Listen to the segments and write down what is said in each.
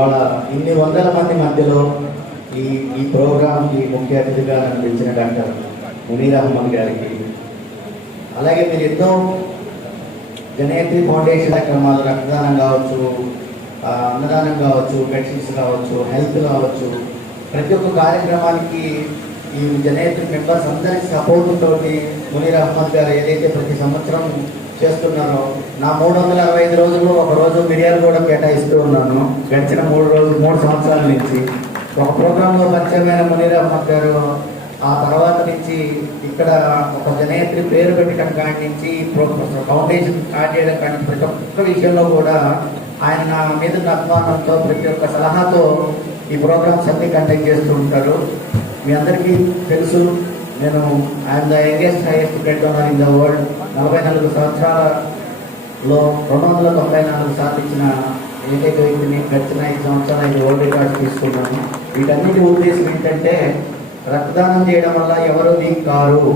ఇవాళ ఇన్ని వందల మంది మధ్యలో ఈ ఈ ప్రోగ్రాంకి ముఖ్య అతిథిగా నన్ను పిలిచిన డాక్టర్ మునీర్ అహ్మద్ గారికి. అలాగే మీరు ఎన్నో జనయత్రి ఫౌండేషన్ కార్యక్రమాలు రక్తదానం కావచ్చు అన్నదానం కావచ్చు మెడిసిన్స్ కావచ్చు హెల్త్ కావచ్చు ప్రతి ఒక్క కార్యక్రమానికి ఈ జనయత్రి మెంబర్స్ అందరికి సపోర్ట్ తోటి మునీర్ అహ్మద్ గారు ఏదైతే ప్రతి సంవత్సరం చేస్తున్నాను. నా మూడు వందల అరవై ఐదు రోజులు ఒక రోజు మిరియాలు కూడా కేటాయిస్తూ ఉన్నాను. గడిచిన మూడు రోజులు మూడు సంవత్సరాల నుంచి. ఒక ప్రోగ్రాంలో పరిచయమైన మునీర్ అహ్మద్ గారు ఆ తర్వాత నుంచి ఇక్కడ ఒక జనయత్రి పేరు పెట్టడం కాడి నుంచి ఫౌండేషన్ స్టార్ట్ చేయడం కానీ ప్రతి ఒక్క విషయంలో కూడా ఆయన నా మీద అభిమానంతో ప్రతి ఒక్క సలహాతో ఈ ప్రోగ్రామ్స్ అన్ని కండక్ట్ చేస్తూ ఉంటారు. మీ అందరికీ తెలుసు. నేను I'm the youngest highest cricket donor in the world నలభై నాలుగు సంవత్సరాలలో రెండు వందల తొంభై నాలుగు సాధించిన ఏకైక వ్యక్తిని గడిచిన ఐదు సంవత్సరాలు ఐదు వరల్డ్ రికార్డ్స్ తీసుకున్నాను. వీటన్నిటి ఉద్దేశం ఏంటంటే రక్తదానం చేయడం వల్ల ఎవరు వీక్ కారు.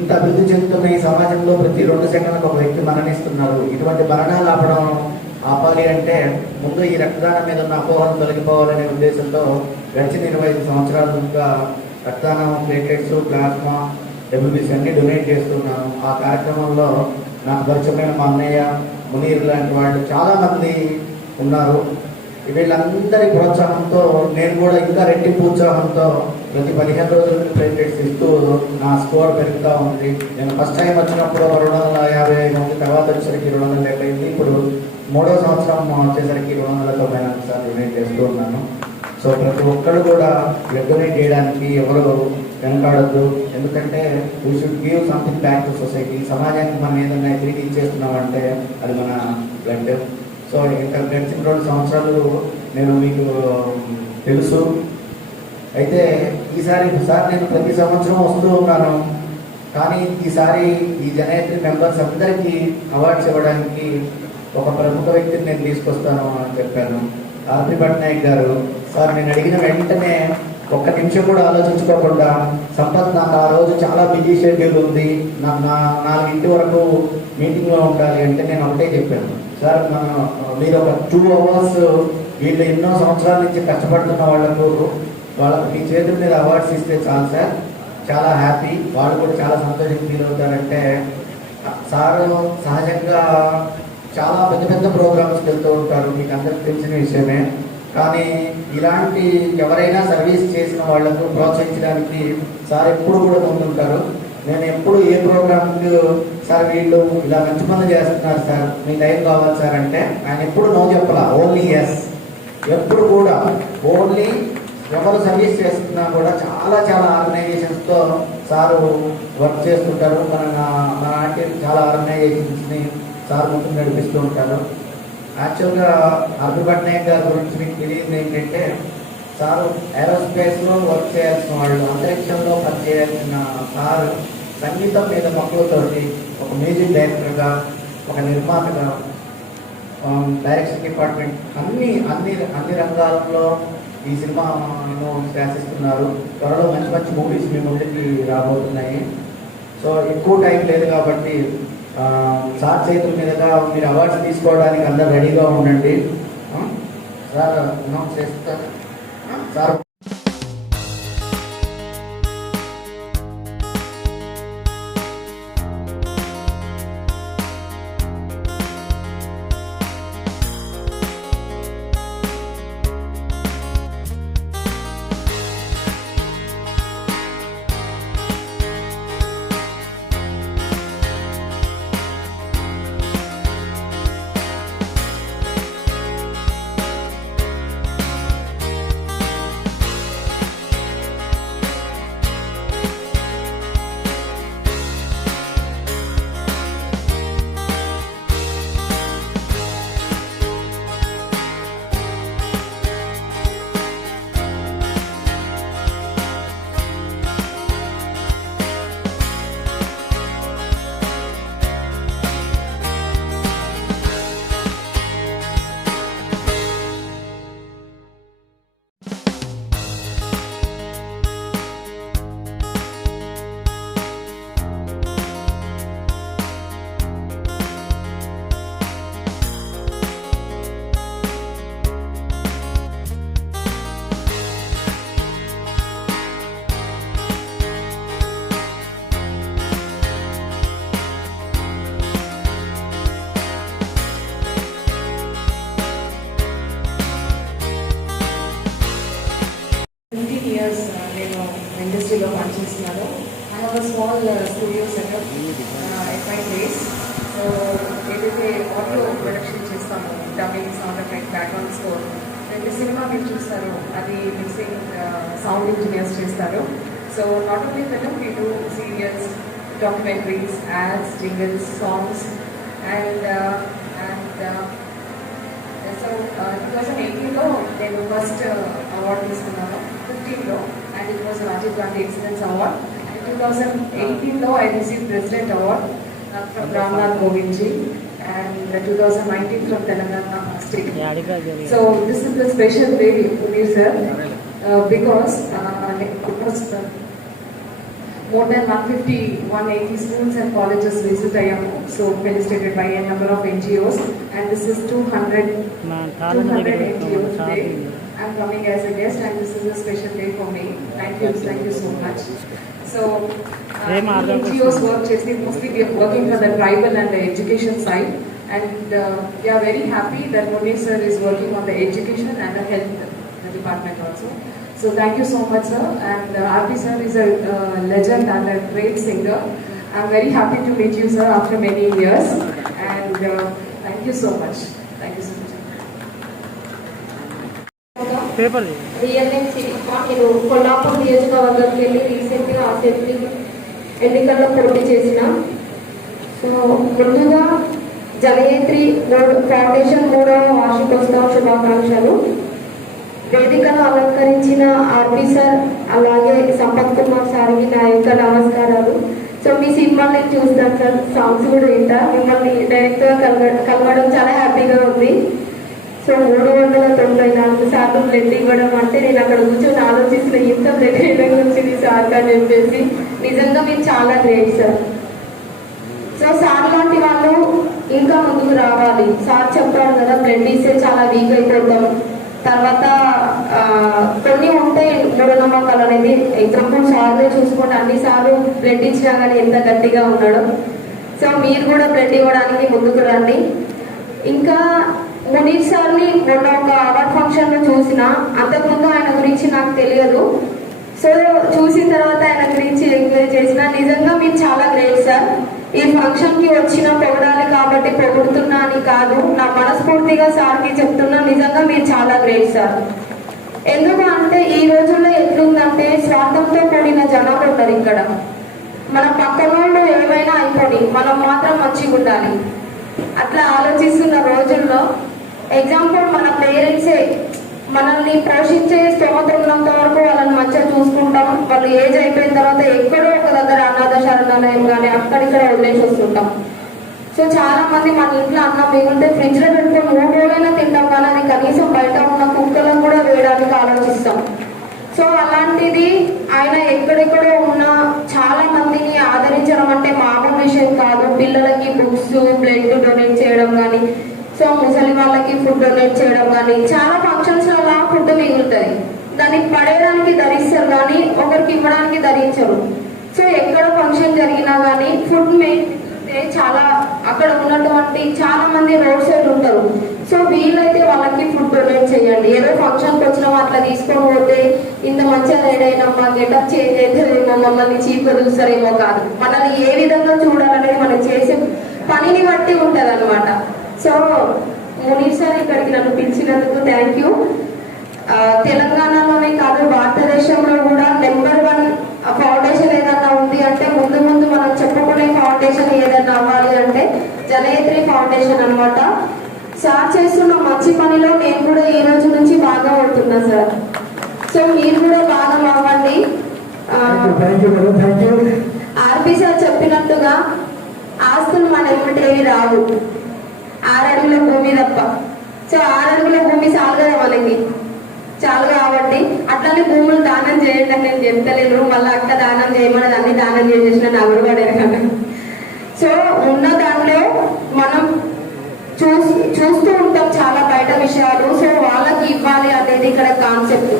ఇంత అభివృద్ధి చెందుతున్న ఈ సమాజంలో ప్రతి రెండు సెకండ్లకు ఒక వ్యక్తి మరణిస్తున్నారు. ఇటువంటి మరణాలు ఆపడం ఆపాలి అంటే ముందు ఈ రక్తదానం మీద ఉన్న అపోహలు తొలగిపోవాలనే ఉద్దేశంతో గడిచిన ఇరవై ఐదు సంవత్సరాలుగా రక్తదానం ప్లేటెట్స్ ప్లాస్మా డబ్ల్యూబీస్ అన్ని డొనేట్ చేస్తున్నాను. ఆ కార్యక్రమంలో నాకు పరిచయమైన మా అన్నయ్య మునీర్ లాంటి వాళ్ళు చాలామంది ఉన్నారు. వీళ్ళందరి ప్రోత్సాహంతో నేను కూడా ఇంకా రెట్టింపు ఉత్సాహంతో ప్రతి పదిహేను రోజులకి ప్లేటెట్స్ ఇస్తూ నా స్కోర్ పెరుగుతూ ఉంది. నేను ఫస్ట్ టైం వచ్చినప్పుడు రెండు వందల యాభై ఐదు మంది తర్వాత వచ్చేసరికి రెండు వందల డెబ్బై ఇప్పుడు మూడో సంవత్సరం వచ్చేసరికి రెండు వందల తొంభై నాలుగు సార్లు డొనేట్ చేస్తూ ఉన్నాను. సో ప్రతి ఒక్కరు కూడా బ్లడ్ చేయడానికి ఎవరు వెనకాడద్దు. ఎందుకంటే we should give something back to society సమాజానికి మనం ఏదైనా తిరిగి ఇచ్చేస్తున్నామంటే అది మన బ్లడ్ సో ఇంకా గడిచిన రెండు సంవత్సరాలు నేను మీకు తెలుసు. అయితే ఈసారి సార్ నేను ప్రతి సంవత్సరం వస్తూ ఉన్నాను. కానీ ఈసారి ఈ జనయత్రి మెంబర్స్ అందరికీ అవార్డ్స్ ఇవ్వడానికి ఒక ప్రముఖ వ్యక్తిని నేను తీసుకొస్తాను అని చెప్పాను. ఆర్పి పట్నాయక్ గారు సార్ నేను అడిగిన వెంటనే ఒక్క నిమిషం కూడా ఆలోచించుకోకుండా సంపత్ నాకు ఆ రోజు చాలా బిజీ షెడ్యూల్ ఉంది. నా నా నాలుగింటి వరకు మీటింగ్లో ఉండాలి అంటే నేను ఒకటే చెప్పాను. సార్ మన మీరు ఒక టూ అవర్స్ వీళ్ళు ఎన్నో సంవత్సరాల నుంచి కష్టపడుతున్న వాళ్ళకు వాళ్ళకి మీ చేతుల మీద అవార్డ్స్ ఇస్తే చాలు సార్. చాలా హ్యాపీ వాళ్ళు కూడా చాలా సంతోషం ఫీల్ అవుతారంటే సారు సహజంగా చాలా పెద్ద పెద్ద ప్రోగ్రామ్స్కి వెళ్తూ ఉంటారు. మీకు అందరికి తెలిసిన విషయమే. కానీ ఇలాంటి ఎవరైనా సర్వీస్ చేసిన వాళ్ళకు ప్రోత్సహించడానికి సార్ ఎప్పుడు కూడా ముందుంటారు. నేను ఎప్పుడు ఏ ప్రోగ్రామ్కి సార్ వీళ్ళు ఇలా మంచి పనులు చేస్తున్నారు సార్ మీ టైం కావాలి సార్ అంటే ఆయన ఎప్పుడు నో చెప్పాల ఓన్లీ ఎస్ ఎప్పుడు కూడా ఓన్లీ ఎవరు సర్వీస్ చేస్తున్నా కూడా చాలా చాలా ఆర్గనైజేషన్స్తో సారు వర్క్ చేస్తుంటారు. మన మన చాలా ఆర్గనైజేషన్స్ని సార్ ముందు నడిపిస్తూ ఉంటారు. యాక్చువల్గా అర్జు పట్నాయక్ గారి గురించి మీకు తెలియదు ఏంటంటే సారు ఏరోస్పేస్లో వర్క్ చేయాల్సిన వాళ్ళు అంతరిక్షంలో పనిచేయాల్సిన సారు సంగీతం మీద మక్కువతోటి ఒక మ్యూజిక్ డైరెక్టర్గా ఒక నిర్మాతగా డైరెక్షన్ డిపార్ట్మెంట్ అన్ని అన్ని అన్ని రంగాల్లో ఈ సినిమాను శాసిస్తున్నారు త్వరలో మంచి మంచి మూవీస్ మీ ముందుకి రాబోతున్నాయి. సో ఎక్కువ టైం లేదు కాబట్టి సార్ చేతుల మీదుగా మీరు అవార్డ్స్ తీసుకోవడానికి అందరు రెడీగా ఉండండి. సార్ అనౌన్స్ చేస్తారు సార్ చేస్తామో dubbing sound effect background score. ప్రతి సినిమా మీరు చూస్తారు అది మిక్సింగ్ సౌండ్ ఇంజనీర్స్ చేస్తారు. So not only film we do serials documentaries ads jingles songs and and so two thousand ఎయిటీన్లో నేను ఫస్ట్ అవార్డు uh, తీసుకున్నాను ఫిఫ్టీన్లో and it was Rajiv Gandhi excellence award and two thousand ఎయిటీన్లో I receive president award from Ramnath Kovindji and 2019 from Telangana State. So this is the special day, Munir sir, uh, because uh, almost uh, more than 150, 180 schools and colleges visit IMO, so felicitated by a number of NGOs, and this is 200, 200 NGOs today. I'm coming as a guest, and this is a special day for me. Thank you, thank you so much. So, uh, NGOs work, mostly we are working for the tribal and the education side. And uh, we are very happy that Monir sir is working on the education and the health department also. So, thank you so much, sir. And uh, is a uh, legend and a great singer. I'm very happy to meet you, sir, after many years. And thank you so much. Paper cinema నేను కొల్లాపూర్ నియోజకవర్గంకి వెళ్ళి రీసెంట్గా assembly ఎన్నికల్లో పోటీ చేసిన. So ముందుగా జనయేత్రి మూడు foundation మూడవ వార్షికోత్సవ శుభాకాంక్షలు. వేదికను అలంకరించిన ఆర్పి సార్ అలాగే సంపత్ కుమార్ సార్కి నా యొక్క నమస్కారాలు. సో మీ సినిమా నేను చూస్తాను సార్ సాంగ్స్ కూడా వింటా. మిమ్మల్ని డైరెక్ట్గా కలవ కలవడం చాలా హ్యాపీగా ఉంది. సో మూడు వందల తొంభై నాలుగు సార్లు బ్లడ్ ఇవ్వడం అంటే నేను అక్కడ కూర్చొని ఆలోచిస్తున్న ఇంత బ్లడ్ వేయడం వచ్చింది సార్ అని చెప్పేసి నిజంగా మీరు చాలా గ్రేట్ సార్. సో సార్ లాంటి వాళ్ళు ఇంకా ముందుకు రావాలి. సార్ చెప్పారు కదా బ్లడ్ ఇస్తే చాలా వీక్ అయిపోతాం. తర్వాత కొన్ని ఉంటాయి మూఢనమ్మకాలు అనేది ఎగ్జాంపుల్ సార్లే చూసుకుంటే అన్ని సార్లు బ్లడ్ ఇచ్చినా కానీ ఎంత గట్టిగా ఉన్నాడు సో మీరు కూడా బ్లడ్ ఇవ్వడానికి ముందుకు రండి. ఇంకా మునీర్ సార్ని మొన్న ఒక అవార్డ్ ఫంక్షన్లో చూసిన. అంతకుముందు ఆయన గురించి నాకు తెలియదు. సో చూసిన తర్వాత ఆయన గురించి ఎంక్వైరీ చేసిన. నిజంగా మీరు చాలా గ్రేట్ సార్. ఈ ఫంక్షన్కి వచ్చిన పొగడాలి కాబట్టి పొగుడుతున్నా అని కాదు. నా మనస్ఫూర్తిగా సార్కి చెప్తున్నా నిజంగా మీరు చాలా గ్రేట్ సార్. ఎందుకు అంటే ఈ రోజుల్లో ఎట్లుందంటే స్వార్థంతో కూడిన జనాలు ఉన్నారు ఇక్కడ. మన పక్కన వాళ్ళు ఏమైనా అయిపోయి మనం మాత్రం మంచిగా ఉండాలి అట్లా ఆలోచిస్తున్న రోజుల్లో ఎగ్జాంపుల్ మన పేరెంట్సే మనల్ని పోషించే స్తోమత ఉన్నంత వరకు వాళ్ళని మంచిగా చూసుకుంటాం. వాళ్ళు ఏజ్ అయిపోయిన తర్వాత ఎక్కడో ఒక దగ్గర అనాథ శరణాలయం కానీ అక్కడిక్కడ వదిలేసి వస్తుంటాం. సో చాలా మంది మన ఇంట్లో అన్నం మిగిలితే ఫ్రిడ్జ్లో పెట్టుకొని మూడు రోజులైనా తింటాం కానీ అది కనీసం బయట ఉన్న కుక్కలను కూడా వేయడానికి ఆలోచిస్తాం. సో అలాంటిది ఆయన ఎక్కడెక్కడో ఉన్న చాలా మందిని ఆదరించడం అంటే మామూలు విషయం కాదు. పిల్లలకి బుక్స్ బ్లడ్ సో ముసలి వాళ్ళకి ఫుడ్ డొనేట్ చేయడం కానీ చాలా ఫంక్షన్స్ అలా ఫుడ్ మిగులుతుంది. దాన్ని పడేయడానికి ధరిస్తారు కానీ ఒకరికి ఇవ్వడానికి ధరించరు. సో ఎక్కడ ఫంక్షన్ జరిగినా కానీ ఫుడ్ మిగిలితే చాలా అక్కడ ఉన్నటువంటి చాలా మంది రోడ్ సైడ్ ఉంటారు. సో వీలైతే వాళ్ళకి ఫుడ్ డొనేట్ చేయండి. ఏదో ఫంక్షన్కి వచ్చిన అట్లా తీసుకొని పోతే ఇంత మంచిగా రెడీ అయినమ్మా గెటప్ చేంజ్ అవుతుందేమో మమ్మల్ని చీప్ చూస్తారేమో కాదు. మనల్ని ఏ విధంగా చూడాలనేది మనం చేసే పనిని బట్టి ఉంటుంది అనమాట సో మునీర్ సార్ ఇక్కడికి నన్ను పిలిచినందుకు థ్యాంక్ యూ తెలంగాణలోనే కాదు భారతదేశంలో కూడా నెంబర్ వన్ ఫౌండేషన్ ఏదన్నా ఉంది అంటే ముందు ముందు మనం చెప్పుకునే ఫౌండేషన్ ఏదన్నా అవ్వాలి అంటే జనయత్రి ఫౌండేషన్ అన్నమాట. సార్ చేస్తున్న మంచి పనిలో నేను కూడా ఈ రోజు నుంచి బాగా అవుతున్నా సార్. సో మీరు కూడా బాగా అవ్వండి. ఆర్పి సార్ చెప్పినట్టుగా ఆస్తులు మన ఎమ్మటి ఏవి రావు. ఆరడుగుల భూమి తప్ప. సో ఆరడుగుల భూమి చాలు కదా మనకి చాలు కాబట్టి అట్లనే భూములు దానం చేయండి అని నేను చెప్తలేను. మళ్ళీ అక్క దానం చేయమని అన్ని దానం చేసేసిన నగరు పడారు కదా. సో ఉన్న దాంట్లో మనం చూస్ చూస్తూ ఉంటాం చాలా బయట విషయాలు. సో వాళ్ళకి ఇవ్వాలి అనేది ఇక్కడ కాన్సెప్ట్.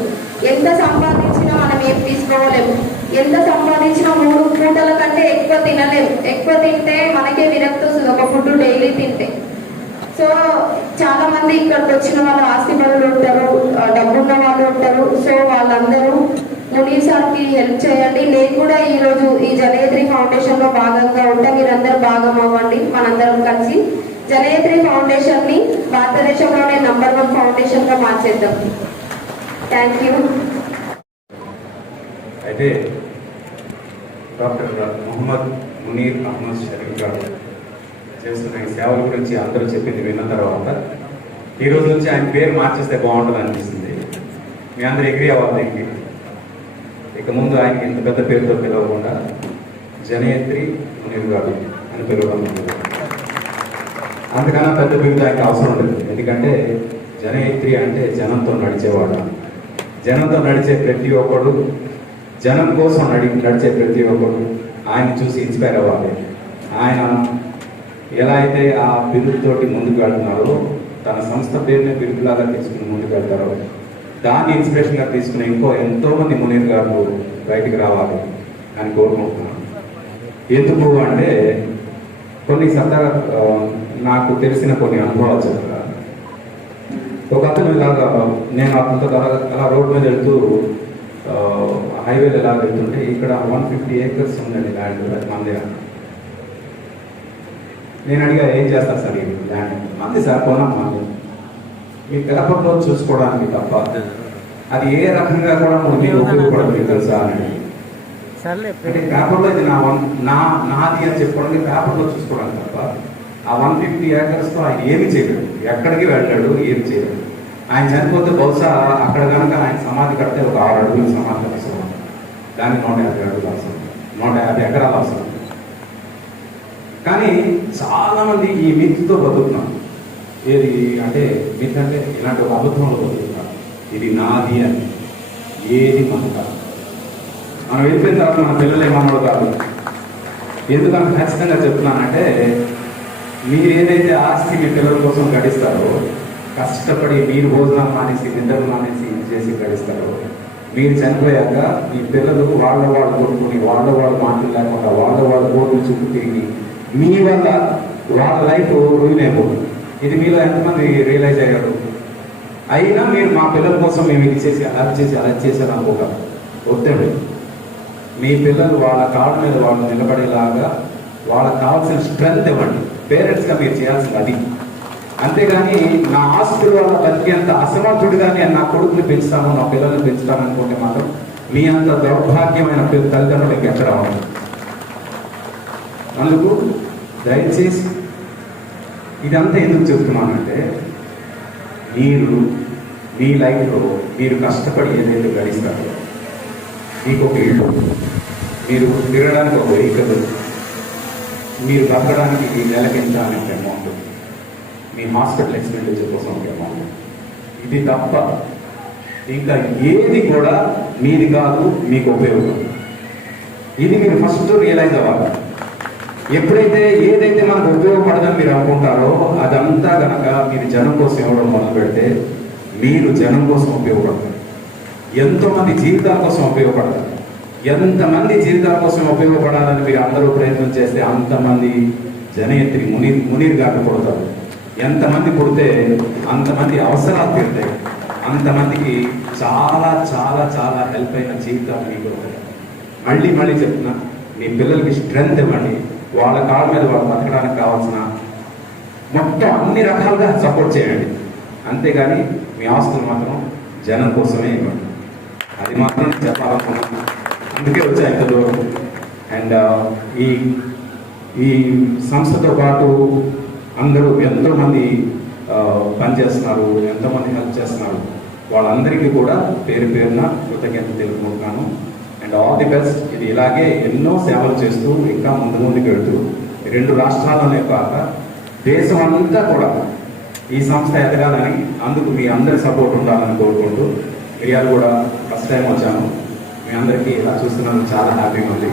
ఎంత సంపాదించినా మనం ఏం తీసుకోలేము ఎంత సంపాదించినా మూడు పూటల కంటే ఎక్కువ తినలేము ఎక్కువ తింటే మనకే విరక్తి వస్తుంది. ఒక ఫుడ్ డైలీ తింటే. సో చాలా మంది ఇక్కడికి వచ్చిన వాళ్ళు ఆస్తిపరులు ఉంటారు డబ్బున్న వాళ్ళు ఉంటారు. సో వాళ్ళందరూ మునీర్ సార్ హెల్ప్ చేయండి. నేను కూడా ఈరోజు ఈ జనయత్రి ఫౌండేషన్లో భాగంగా ఉంటే. మీరందరూ భాగం అవ్వండి మనందరం కలిసి జనయత్రి ఫౌండేషన్ని భారతదేశంలోనే నంబర్ వన్ ఫౌండేషన్గా మార్చేద్దాం. థ్యాంక్ యూ అయితే డాక్టర్ మొహమ్మద్ మునీర్ అహ్మద్ షరీఫ్ గారు చేస్తున్న ఈ సేవల గురించి అందరూ చెప్పింది విన్న తర్వాత ఈ రోజు నుంచి ఆయన పేరు మార్చేస్తే బాగుంటుంది అనిపిస్తుంది. మీ అందరూ ఎగ్రీ అవ్వాలి దీనికి. ఇక ముందు ఆయనకి ఇంత పెద్ద పేరుతో పిలవకుండా జనయత్రి మునీర్ గారు అని పిలవడం అంతకన్నా పెద్ద బిరుదు ఆయనకి అవసరం లేదు. ఎందుకంటే జనయత్రి అంటే జనంతో నడిచేవాడు. జనంతో నడిచే ప్రతి ఒక్కడు జనం కోసం నడి నడిచే ప్రతి ఒక్కడు ఆయన చూసి ఇన్స్పైర్ అవ్వాలి. ఆయన ఎలా అయితే ఆ బిరుదుతోటి ముందుకు వెళ్తున్నారో తన సంస్థ పేరుని బిరుదులాగా తీసుకుని ముందుకు వెళ్తారో దాన్ని ఇన్స్పిరేషన్గా తీసుకుని ఇంకో ఎంతోమంది మునీర్ గారు బయటికి రావాలి అని కోరుకుంటున్నాను. ఎందుకు అంటే కొన్ని సరదాగా నాకు తెలిసిన కొన్ని అనుభవాలు చెప్తా ఒక అతను ఇలాగా నేను అతనితో అలా అలా రోడ్ మీద వెళ్తూ హైవేలు హైవేలో ఎలా వెళ్తుంటే ఇక్కడ వన్ ఫిఫ్టీ ఏకర్స్ ఉందండి ల్యాండ్ అది మంది నేను అడిగా ఏం చేస్తారు సార్ ఈ ల్యాండ్ మంది సార్ కొనం మంది మీ పేపర్లో చూసుకోవడానికి తప్ప అది ఏ రకంగా కూడా మీకు ఉపయోగపడదు మీకు తెలుసా? అని అంటే పేపర్లో ఇది నా వన్ నా నాది అని చెప్పుకోవడానికి పేపర్లో చూసుకోవడానికి తప్ప ఆ వన్ ఫిఫ్టీ ఏకర్స్తో ఆయన ఏమి చేయలేడు ఎక్కడికి వెళ్ళాడు ఏమి చేయలేడు ఆయన చనిపోతే బహుశా అక్కడ కనుక ఆయన సమాధి కడితే ఒక ఆరు అడుగుల సమాధి అవసరం దానికి నూట యాభై అడుగులు అవసరం. నూట యాభై ఎకరాలు అవసరం. కానీ చాలామంది ఈ మిత్తో బతుకుతున్నాం ఏది అంటే మిత్ అంటే ఇలాంటి ఒక అబద్ధంలో బతుకుతున్నాం ఇది నాది అని. ఏది మన కాదు మనం వెళ్ళిపోయిన తర్వాత మన పిల్లలు ఏమన్నాడు కాదు ఎందుకంటే ఖచ్చితంగా చెప్తున్నానంటే మీరు ఏదైతే ఆస్తి మీ పిల్లల కోసం గడిస్తారో కష్టపడి మీరు భోజనం మానేసి నిద్రలు మానేసి ఇది చేసి గడిస్తారో మీరు చనిపోయాక మీ పిల్లలకు వాళ్ళ వాళ్ళు కొట్టుకుని వాళ్ళ వాళ్ళు మాటలు లేకుండా వాళ్ళ వాళ్ళ బోర్డు చుట్టూ తిరిగి మీ వల్ల వాళ్ళ లైఫ్ రూయిన్ అయిపోతుంది. ఇది మీలో ఎంతమంది రియలైజ్ అయ్యారు? అయినా మీరు మా పిల్లల కోసం మేము ఇది చేసి అలా చేసి అలా చేసాను అనుకోక ఒత్తిడి మీ పిల్లలు వాళ్ళ కాళ్ళ మీద వాళ్ళు నిలబడేలాగా వాళ్ళకి కావాల్సిన స్ట్రెంగ్త్ ఇవ్వండి. పేరెంట్స్గా మీరు చేయాల్సింది అది. అంతేగాని నా ఆస్తుల వల్ల బతికేంత అసమర్థుడిగా నేను నా కొడుకుని పెంచుతాను నా పిల్లల్ని పెంచుతాను అనుకుంటే మాత్రం మీ అంత దౌర్భాగ్యమైన పిల్ల- ఎక్కడ ఇంకెక్కడ ఉండదు అందుకు దయచేసి ఇదంతా ఎందుకు చెప్తున్నానంటే మీరు మీ లైఫ్లో మీరు కష్టపడి ఏదైతే గడిస్తారో మీకు ఒక ఇల్లు మీరు తిరగడానికి ఒక వెహికల్ మీరు బతకడానికి మీ నెలకి ఒక అమౌంట్ మీ హాస్పిటల్ ఎక్స్పెండిచర్ కోసం ఒక అమౌంట్ ఇది తప్ప ఇంకా ఏది కూడా మీది కాదు మీకు ఉపయోగం. ఇది మీరు ఫస్ట్ రియలైజ్ అవ్వాలి. ఎప్పుడైతే ఏదైతే మనకు ఉపయోగపడదని మీరు అనుకుంటారో అదంతా గనక మీరు జనం కోసం ఇవ్వడం మొదలు పెడితే మీరు జనం కోసం ఉపయోగపడతారు. ఎంతోమంది జీవితాల కోసం ఉపయోగపడతారు. ఎంతమంది జీవితాల కోసం ఉపయోగపడాలని మీరు అందరూ ప్రయత్నం చేస్తే అంతమంది జనయత్రి మునీర్ మునీర్ గారిని పుడతారు ఎంతమంది పుడితే అంతమంది అవసరాలు తీరుతాయి. అంతమందికి చాలా చాలా చాలా హెల్ప్ అయిన జీవితాలు మీకు మళ్ళీ మళ్ళీ చెప్తున్నా మీ పిల్లలకి స్ట్రెంగ్త్ ఇవ్వండి. వాళ్ళ కాళ్ళ మీద వాళ్ళు బతకడానికి కావాల్సిన మొత్తం అన్ని రకాలుగా సపోర్ట్ చేయండి. అంతేగాని మీ ఆస్తులు మాత్రం జనం కోసమే ఇవ్వండి. అది మాత్రం చెప్పాలనుకున్నాను. అందుకే వచ్చాయి ఇంత దూరం. అండ్ ఈ ఈ సంస్థతో పాటు అందరూ ఎంతోమంది పనిచేస్తున్నారు ఎంతోమంది హెల్ప్ చేస్తున్నారు వాళ్ళందరికీ కూడా పేరు పేరున కృతజ్ఞత తెలుపుకుంటున్నాను. అండ్ ఆల్ ది బెస్ట్ ఇది ఇలాగే ఎన్నో సేవలు చేస్తూ ఇంకా ముందు ముందుకు వెళ్తూ రెండు రాష్ట్రాల్లోనే కాక దేశం అంతా కూడా ఈ సంస్థ ఎదగాలని అందుకు మీ అందరి సపోర్ట్ ఉండాలని కోరుకుంటూ మిరియాలు కూడా ఫస్ట్ టైం వచ్చాను. మీ అందరికీ ఇలా చూస్తున్నందుకు చాలా హ్యాపీగా ఉంది.